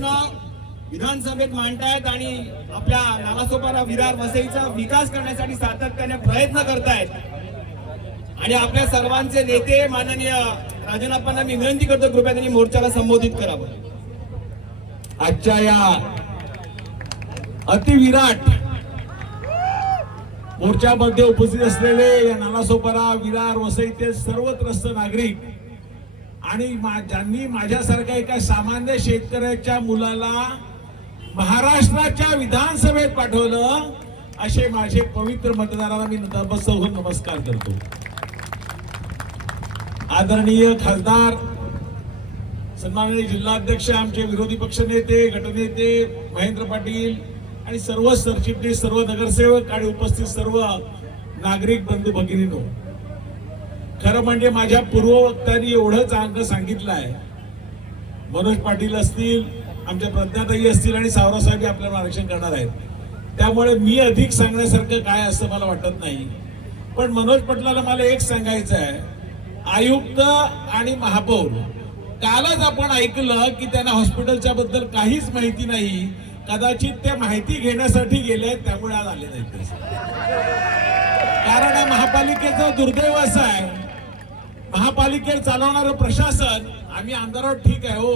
विधानसभेत मांडतायत आणि आपल्या नालासोपारा विरार वसईचा विकास करण्यासाठी सातत्याने प्रयत्न करतायत आणि आपल्या सर्वांचे नेते माननीय राजनाप्पांना मी विनंती करतो कृपया त्यांनी मोर्चाला संबोधित करावं। आजच्या या अतिविराट मोर्चामध्ये उपस्थित असलेले या नालासोपारा विरार वसईचे सर्व त्रस्त नागरिक आणि ज्यांनी माझ्यासारख्या एका सामान्य शेतकऱ्याच्या मुलाला महाराष्ट्राच्या विधानसभेत पाठवलं असे माझे पवित्र मतदारांना मी नतमस्तक नमस्कार करतो। आदरणीय खासदार सन्माननीय जिल्हाध्यक्ष आमचे विरोधी पक्षनेते गटनेते महेंद्र पाटील आणि सर्व सरचिटणीस सर्व नगरसेवक आणि उपस्थित सर्व नागरिक बंधू भगिनींनो, खरं म्हणजे माझ्या पूर्ववक्त्यांनी एवढं चांगलं सांगितलं आहे। मनोज पाटील असतील, आमच्या प्रज्ञाताई असतील आणि सावरासाहेब आपल्याला आरक्षण करणार आहेत, त्यामुळे मी अधिक सांगण्यासारखं काय असं मला वाटत नाही। पण मनोज पाटलाला मला एक सांगायचं आहे, आयुक्त आणि महापौर कालच आपण ऐकलं की त्यांना हॉस्पिटलच्या बद्दल काहीच माहिती नाही, कदाचित ते माहिती घेण्यासाठी गेले त्यामुळे आज आले नाहीत। कारण या महापालिकेचं दुर्दैव असं आहे, महापालिकेत चालवणारं प्रशासन, आम्ही आमदारावर ठीक आहे हो,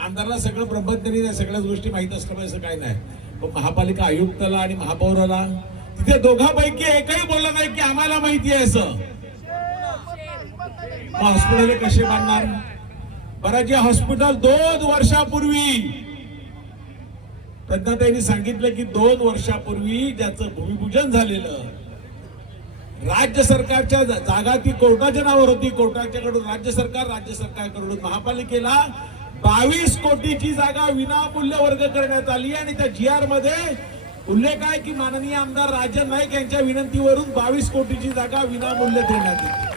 आमदाराला सगळं ब्रह्मज्ञानी नाही, सगळ्याच गोष्टी माहित असलं पाहिजे असं काही नाही, पण महापालिका आयुक्ताला आणि महापौराला तिथे दोघांपैकी एकही बोललं नाही की आम्हाला माहिती आहे असं। हॉस्पिटल कसे बांधणार? बरं, जे हॉस्पिटल 2 वर्षापूर्वी प्रज्ञाताईंनी सांगितलं की 2 वर्षापूर्वी ज्याचं भूमिपूजन झालेलं, राज्य सरकारच्या जागा ती कोर्टाच्या नावावर होती, कोर्टाच्याकडून राज्य सरकारकडून महापालिकेला 22 कोटीची जागा विनामूल्य वर्ग करण्यात आली आणि त्या GR मध्ये उल्लेख आहे की माननीय आमदार राजन नाईक यांच्या विनंतीवरून 22 कोटीची जागा विनामूल्य देण्यात आली।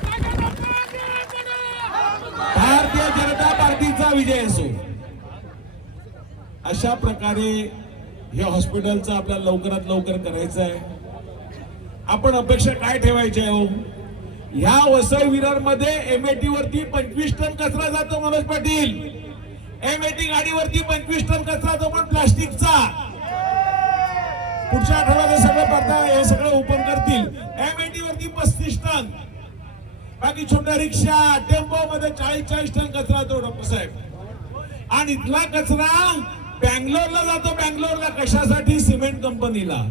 भारतीय जनता पार्टीचा विजय असो। अशा प्रकारे हे हॉस्पिटलचं आपल्याला लवकरात लवकर करायचं आहे। आपण अपेक्षा काय ठेवायची आहे हो? ह्या वसई विरार मध्ये MAT वरती 25 टन कचरा जातो मनोज पाटील, MAT गाडीवरती 25 टन कचरा जातो, पण प्लास्टिकचा। पुढच्या आठवड्यात सगळं पडता हे सगळं ओपन करतील। MAT वरती 35 टन, बाकी छोट्या रिक्षा टेम्पो मध्ये 40-40 टन कचरा जातो डॉक्टर साहेब। आणि इथला कचरा बँगलोरला जातो, बँगलोरला कशासाठी? सिमेंट कंपनीला।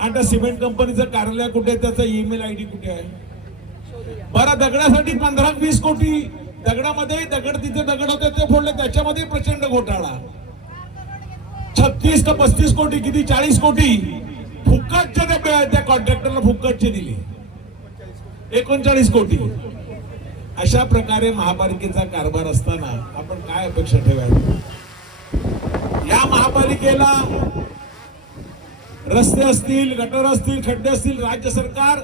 आता सिमेंट कंपनीचं कार्यालय कुठे, त्याचा ईमेल ID कुठे आहे? बरं, दगडासाठी 15-20 कोटी, दगडामध्ये दगड तिथे दगड होते ते फोडले, त्याच्यामध्ये प्रचंड घोटाळा। 36 का 35 कोटी, किती 40 कोटी फुकटचे त्या कॉन्ट्रॅक्टरला फुकटचे दिले, 39 कोटी। अशा प्रकारे महापालिकेचा कारभार असताना आपण काय अपेक्षा ठेवायची? या महापालिकेला रस्ते असतील, गटर असतील, खड्डे असतील, राज्य सरकार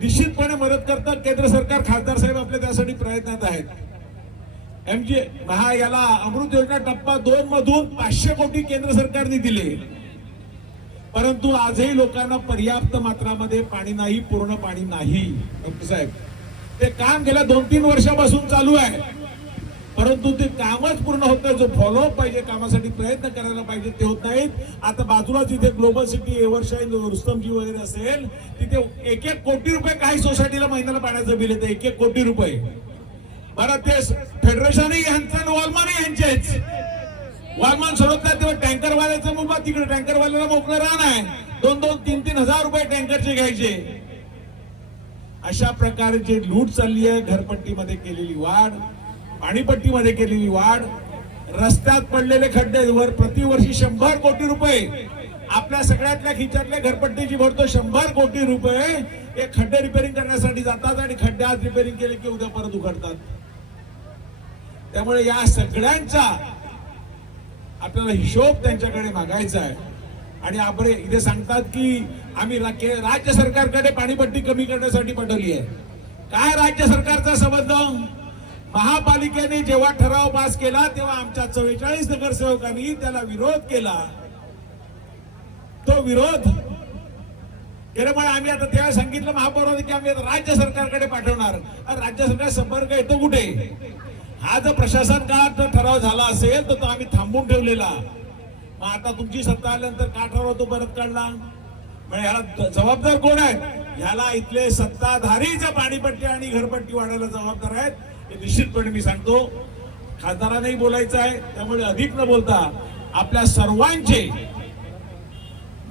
निश्चितपणे मदत करतात। केंद्र सरकार, खासदार साहेब आपले त्यासाठी प्रयत्नात आहेत। याला अमृत योजना टप्पा 2 मधून 500 कोटी केंद्र सरकारने दिले, परंतु आजही लोकांना पर्याप्त मात्रामध्ये पाणी नाही, पूर्ण पाणी नाही। डॉक्टर साहेब, ते काम गेल्या 2-3 वर्षापासून चालू आहे, परंतु ते कामच पूर्ण होत नाही। जो फॉलोअप पाहिजे, कामासाठी प्रयत्न करायला पाहिजे, ते होत नाहीत। आता बाजूलाच इथे ग्लोबल सिटी एव्हरशाईन रुस्तमजी वगैरे असेल, तिथे 1-1 कोटी रुपये काही सोसायटीला महिन्याला पाण्याचं बिल येतं, 1-1 कोटी रुपये। बरं, ते फेडरेशनही यांचं, वॉलमान यांचेच, वॉलमान सोडत नाही तेव्हा टँकरवाल्याचा मुभा, तिकडे टँकरवाल्याला मोकळं राहणं आहे, 2-2, 3-3 हजार रुपये टँकरचे घ्यायचे। अशा प्रकारे जे लूट चालली आहे, घरपट्टीमध्ये केलेली वाढ, पाणीपट्टीमध्ये केलेली वाढ, रस्त्यात पडलेले खड्डे वर प्रतिवर्षी 100 कोटी रुपये आपल्या सगळ्यातल्या खिच्यातल्या घरपट्टीची भरतो, 100 कोटी रुपये हे खड्डे रिपेअरिंग करण्यासाठी जातात आणि खड्डे आज रिपेअरिंग केले की उद्या परत उघडतात। त्यामुळे या सगळ्यांचा आपल्याला हिशोब त्यांच्याकडे मागायचा आहे। आणि आपण इथे सांगतात की आम्ही राज्य सरकारकडे पाणीपट्टी कमी करण्यासाठी पाठवली आहे। काय राज्य सरकारचा संबंध? महापालिकेने जेव्हा ठराव पास केला तेव्हा आमच्या 44 नगरसेवकांनी त्याला विरोध केला। तो विरोध केल्यामुळे आम्ही आता तेव्हा सांगितलं महापौरांनी की आम्ही राज्य सरकारकडे पाठवणार। राज्य सरकार संपर्क येतो कुठे? हा जर प्रशासन काळात ठराव झाला असेल तर तो आम्ही थांबून ठेवलेला. मग आता तुमची सत्ता आल्यानंतर का ठराव तो परत काढला? म्हणजे ह्याला जबाबदार कोण आहेत? ह्याला इथले सत्ताधारी ज्या पाणीपट्टी आणि घरपट्टी वाढायला जबाबदार आहेत हे निश्चितपणे मी सांगतो. खासदारांनाही बोलायचं आहे, त्यामुळे अधिक न बोलता आपल्या सर्वांचे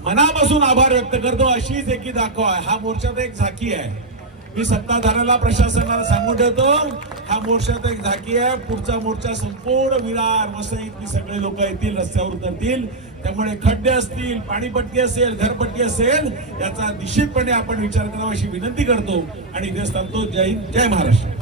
मनापासून आभार व्यक्त करतो. अशीच एकी दाखवा. हा मोर्चात एक झाकी आहे. मी सत्ताधाऱ्याला प्रशासनाला सांगून ठेवतो, हा मोर्चात एक झाकी आहे. पुढचा मोर्चा संपूर्ण विरार वसईतली सगळे लोक येतील, रस्त्यावर उतरतील. त्यामुळे खड्डे असतील, पाणीपट्टी असेल, घरपट्टी असेल, याचा निश्चितपणे आपण विचार करावा अशी विनंती करतो आणि इथे थांबतो. जय हिंद, जय महाराष्ट्र.